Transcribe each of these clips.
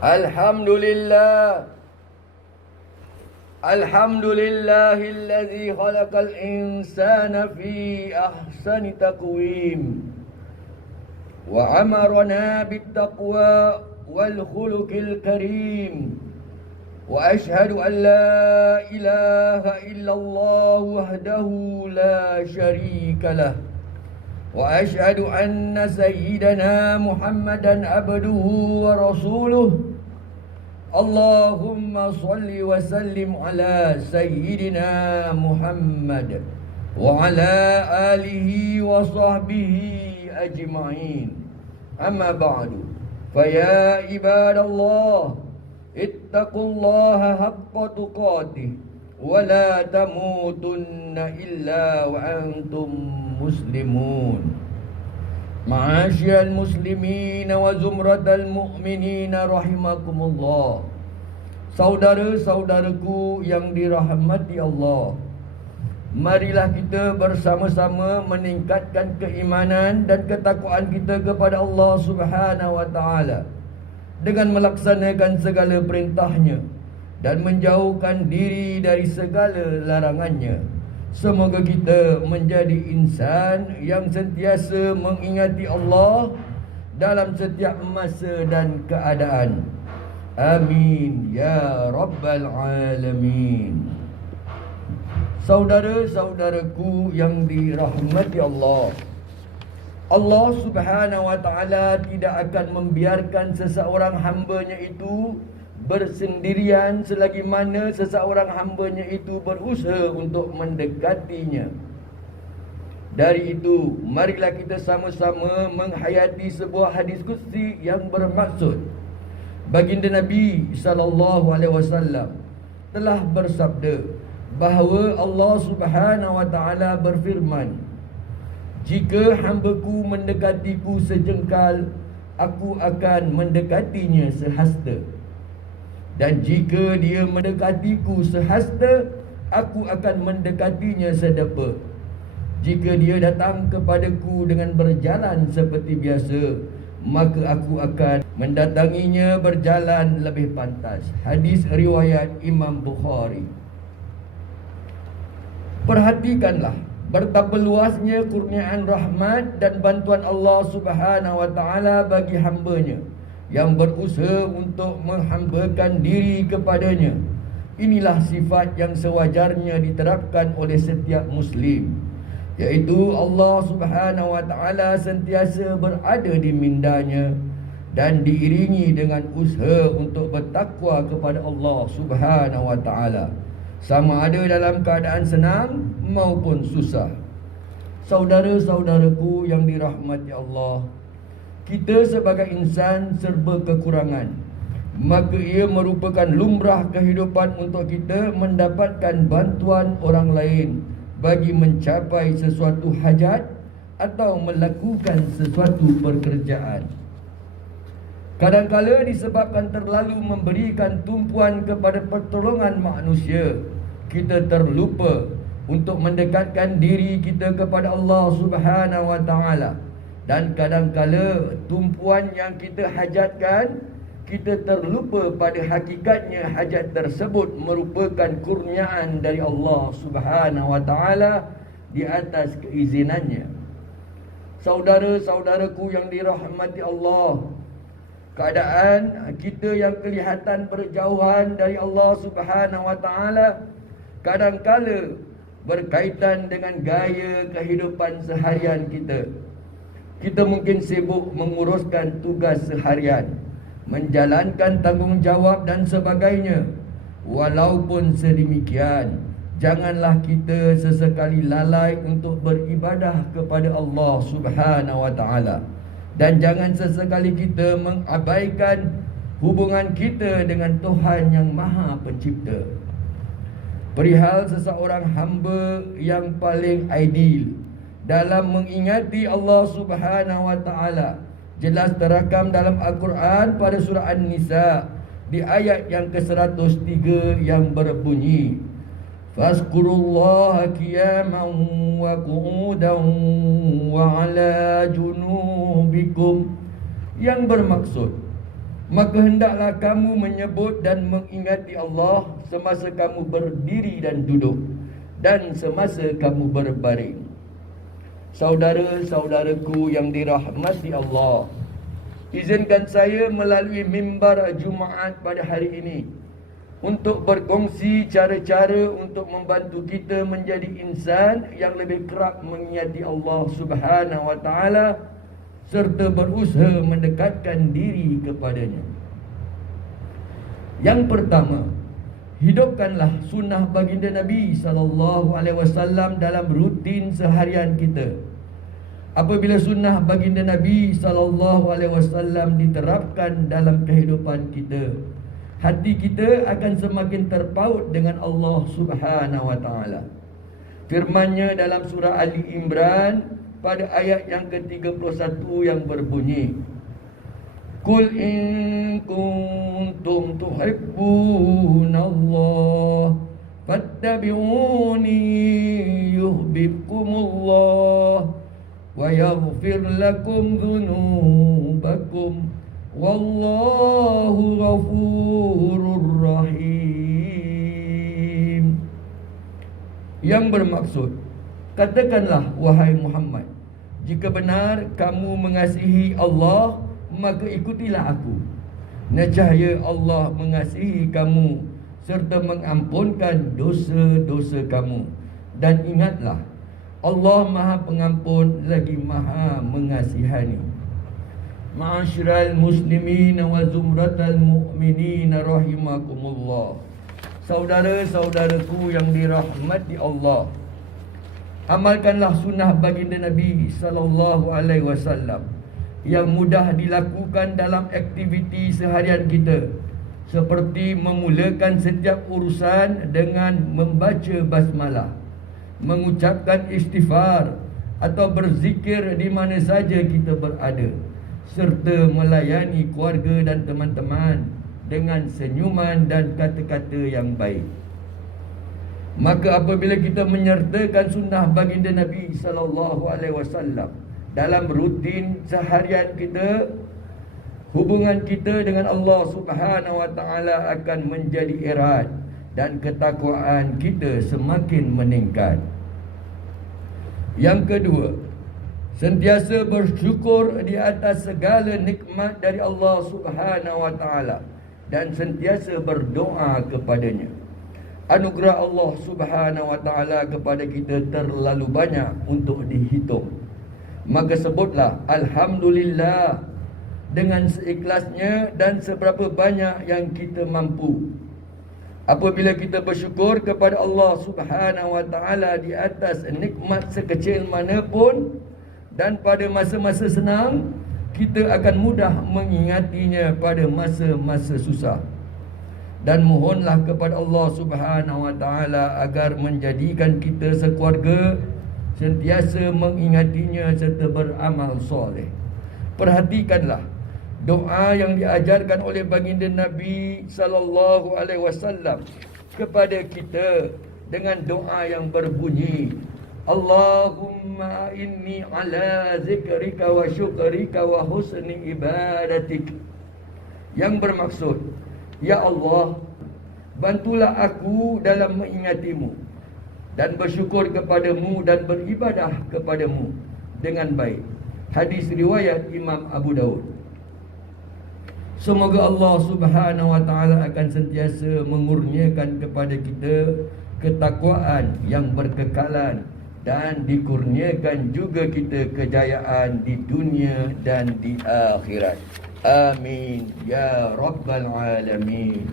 Alhamdulillah. Alhamdulillahilladzi khalaqal insana fi ahsani taqwim wa amarna bittaqwa wal khuluqil karim. Wa ashhadu an la ilaha illallah wahdahu la syarika lah. Wa ashhadu anna sayyidana Muhammadan abduhu wa rasuluh. Allahumma salli wa sallim ala sayyidina Muhammad wa ala alihi wa sahbihi ajma'in. Amma ba'du. Faya ibadallah, ittaqullaha haqqa tuqatih wa la tamutunna illa wa antum muslimun. Ma'asyiral muslimin wa zumratal mu'minin rahimakumullah. Saudara-saudaraku yang dirahmati Allah, marilah kita bersama-sama meningkatkan keimanan dan ketakwaan kita kepada Allah Subhanahu wa taala dengan melaksanakan segala perintahnya dan menjauhkan diri dari segala larangannya. Semoga kita menjadi insan yang sentiasa mengingati Allah dalam setiap masa dan keadaan. Amin ya rabbal alamin. Saudara-saudaraku yang dirahmati Allah, Allah Subhanahu wa taala tidak akan membiarkan seseorang hamba-Nya itu bersendirian selagi mana seseorang hamba-Nya itu berusaha untuk mendekatinya. Dari itu, marilah kita sama-sama menghayati sebuah hadis qudsi yang bermaksud, baginda Nabi SAW telah bersabda bahawa Allah Subhanahu wa taala berfirman, "Jika hamba-Ku mendekatiku sejengkal, Aku akan mendekatinya sehasta. Dan jika dia mendekatiku sehasta, Aku akan mendekatinya sedepa. Jika dia datang kepadaku dengan berjalan seperti biasa, maka Aku akan mendatanginya berjalan lebih pantas." Hadis riwayat Imam Bukhari. Perhatikanlah betapa luasnya kurniaan rahmat dan bantuan Allah Subhanahu wa taala bagi hamba-Nya yang berusaha untuk menghambakan diri kepadanya. Inilah sifat yang sewajarnya diterapkan oleh setiap Muslim, iaitu Allah Subhanahu wa taala sentiasa berada di mindanya dan diiringi dengan usaha untuk bertakwa kepada Allah Subhanahu wa taala, sama ada dalam keadaan senang maupun susah. Saudara-saudaraku yang dirahmati Allah, kita sebagai insan serba kekurangan, maka ia merupakan lumrah kehidupan untuk kita mendapatkan bantuan orang lain bagi mencapai sesuatu hajat atau melakukan sesuatu pekerjaan. Kadang-kala disebabkan terlalu memberikan tumpuan kepada pertolongan manusia, kita terlupa untuk mendekatkan diri kita kepada Allah Subhanahu wa taala. Dan kadang-kala tumpuan yang kita hajatkan, kita terlupa pada hakikatnya hajat tersebut merupakan kurniaan dari Allah Subhanahu wa taala di atas keizinannya. Saudara-saudaraku yang dirahmati Allah, keadaan kita yang kelihatan berjauhan dari Allah Subhanahu wa taala kadang-kala berkaitan dengan gaya kehidupan seharian kita. Kita mungkin sibuk menguruskan tugas seharian, menjalankan tanggungjawab dan sebagainya. Walaupun sedemikian, janganlah kita sesekali lalai untuk beribadah kepada Allah Subhanahu wa taala. Dan jangan sesekali kita mengabaikan hubungan kita dengan Tuhan yang Maha Pencipta. Perihal seseorang hamba yang paling ideal dalam mengingati Allah Subhanahu wa taala, jelas terakam dalam Al-Quran pada surah An-Nisa di ayat yang ke-103 yang berbunyi, "Fazkurullaha qiyaman wa qu'udan wa ala junubikum," yang bermaksud Maka hendaklah kamu menyebut dan mengingati Allah semasa kamu berdiri dan duduk, dan semasa kamu berbaring. Saudara-saudaraku yang dirahmati Allah, izinkan saya melalui mimbar Jumaat pada hari ini untuk berkongsi cara-cara untuk membantu kita menjadi insan yang lebih kerap mengingati Allah Subhanahu wa taala serta berusaha mendekatkan diri kepadanya. Yang pertama, hidupkanlah sunnah baginda Nabi SAW dalam rutin seharian kita. Apabila sunnah baginda Nabi SAW diterapkan dalam kehidupan kita, hati kita akan semakin terpaut dengan Allah Subhanahu wa taala. Firman-Nya dalam surah Ali Imran pada ayat yang ke-31 yang berbunyi, Qul in kuntum tuhibbunallah fattabi'uni yuhibbukumullah wa yaghfir lakum dhunubakum wallahu ghafurur rahim. Yang bermaksud, katakanlah wahai Muhammad, jika benar kamu mengasihi Allah, maka ikutilah aku. Nescaya Allah mengasihi kamu serta mengampunkan dosa-dosa kamu. Dan ingatlah, Allah Maha Pengampun lagi Maha Mengasihani. Ma'asyiral muslimin wa zumratal mu'minin rahimakumullah. Saudara-saudaraku yang dirahmati Allah, amalkanlah sunnah baginda Nabi SAW yang mudah dilakukan dalam aktiviti seharian kita, seperti memulakan setiap urusan dengan membaca basmalah, mengucapkan istighfar atau berzikir di mana saja kita berada, serta melayani keluarga dan teman-teman dengan senyuman dan kata-kata yang baik. Maka apabila kita menyertakan sunnah baginda Nabi SAW dalam rutin seharian kita, hubungan kita dengan Allah Subhanahu wa taala akan menjadi erat dan ketakwaan kita semakin meningkat. Yang kedua, sentiasa bersyukur di atas segala nikmat dari Allah Subhanahu wa taala dan sentiasa berdoa kepadanya. Anugerah Allah Subhanahu wa taala kepada kita terlalu banyak untuk dihitung. Maka sebutlah alhamdulillah dengan seikhlasnya dan seberapa banyak yang kita mampu. Apabila kita bersyukur kepada Allah Subhanahu wa taala di atas nikmat sekecil manapun, dan pada masa-masa senang, kita akan mudah mengingatinya pada masa-masa susah. Dan mohonlah kepada Allah Subhanahu wa taala agar menjadikan kita sekeluarga sentiasa mengingatinya serta beramal soleh. Perhatikanlah doa yang diajarkan oleh baginda Nabi SAW kepada kita dengan doa yang berbunyi, Allahumma inni ala zikrika wa syukrika wa husni ibadatik. Yang bermaksud, Ya Allah, bantulah aku dalam mengingatimu dan bersyukur kepadamu dan beribadah kepadamu dengan baik. Hadis riwayat Imam Abu Daud. Semoga Allah Subhanahu wa taala akan sentiasa mengurniakan kepada kita ketakwaan yang berkekalan dan dikurniakan juga kita kejayaan di dunia dan di akhirat. Amin ya rabbal alamin.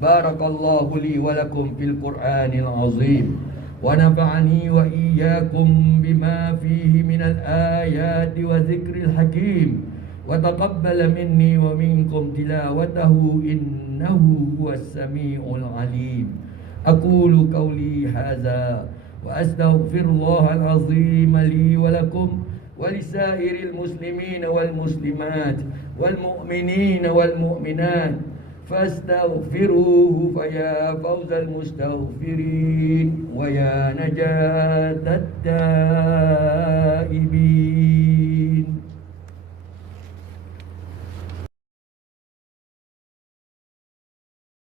Barakallahu li wa lakum fil Qur'anil azim wa nafa'ani wa iyyakum bima fihi minal ayati wa dzikril hakim wa taqabbala minni wa minkum tilawatahu innahu huwas samiul alim. Aqulu qawli hadza wa astaghfirullahal azim li wa lakum ولسائر المسلمين والمسلمات والمؤمنين والمؤمنات فاستغفروه فيا فوز المستغفرين ويا نجاة التائبين.